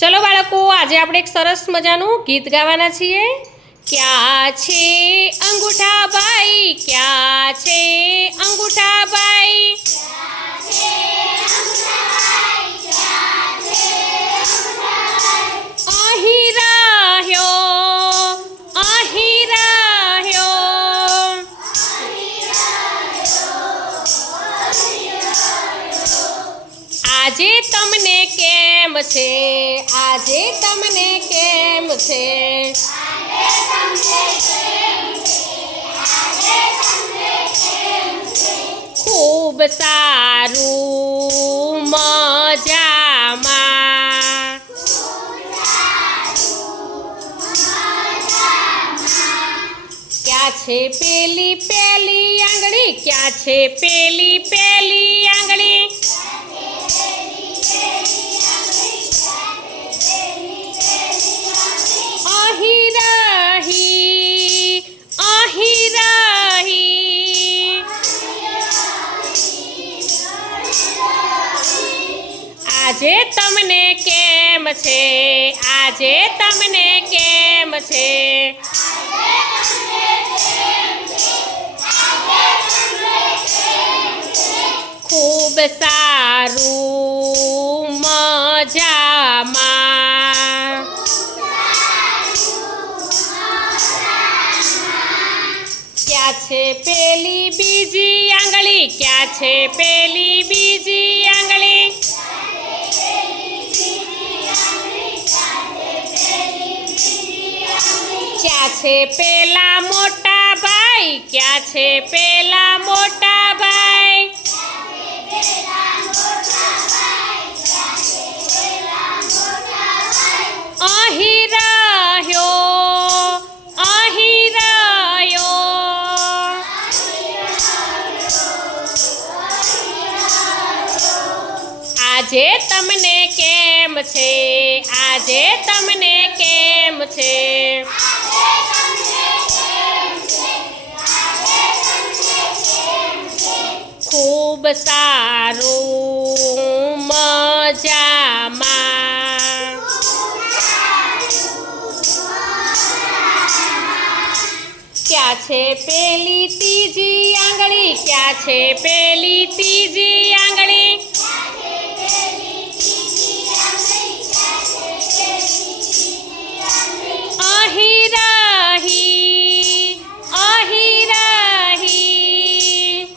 ચલો બાળકો, આજે આપણે એક સરસ મજાનું ગીત ગાવાના છીએ। ક્યાં છે અંગૂઠાભાઈ, ક્યાં છે અંગૂઠાભાઈ? અહીં રહ્યો, અહીં રહ્યો। આજે તમને કેમ છે, આજે તમને કેમ છે? ખૂબ સારું, મજામાં। ક્યાં છે પેલી પેલી આંગળી, ક્યાં છે પેલી પેલી આંગળી? અહીં રહી, અહીં રહી। આજે તમને કેમ છે, આજે તમને કેમ છે? ખૂબ સારું, મજામાં। ક્યાં છે પેલી બીજી આંગળી, ક્યાં છે પેલી બીજી આંગળી? ક્યાં છે પેલા મોટા ભાઈ, ક્યાં છે પેલા મોટા ભાઈ? અહીં રહ્યો, અહીં રહ્યો। આજે તમને કેમ છે, આજે તમને કેમ છે? ખૂબ સારું, મજામાં। ક્યાં છે પેલી ત્રીજી આંગળી, ક્યાં છે પેલી ત્રીજી આંગળી? અહીં રહી, અહીં રહી।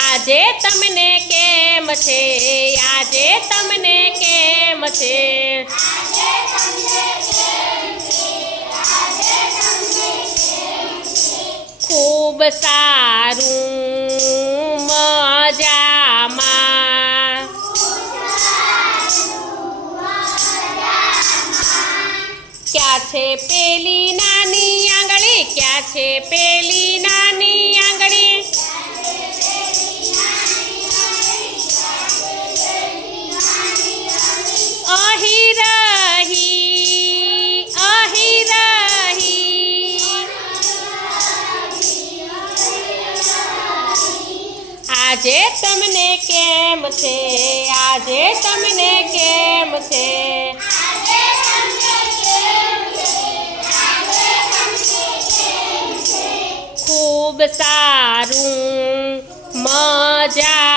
આજે તમને કેમ છે, આજે તમને કેમ છે? ખૂબ સારું, મજામાં। ક્યાં છે પેલી નાની આંગળી, ક્યાં છે પેલી નાની આંગળી? અહીં રહી, અહીં રહી। આજે તમને કેમ છે, આજે તમને કેમ છે? ખૂબ સારું, મજા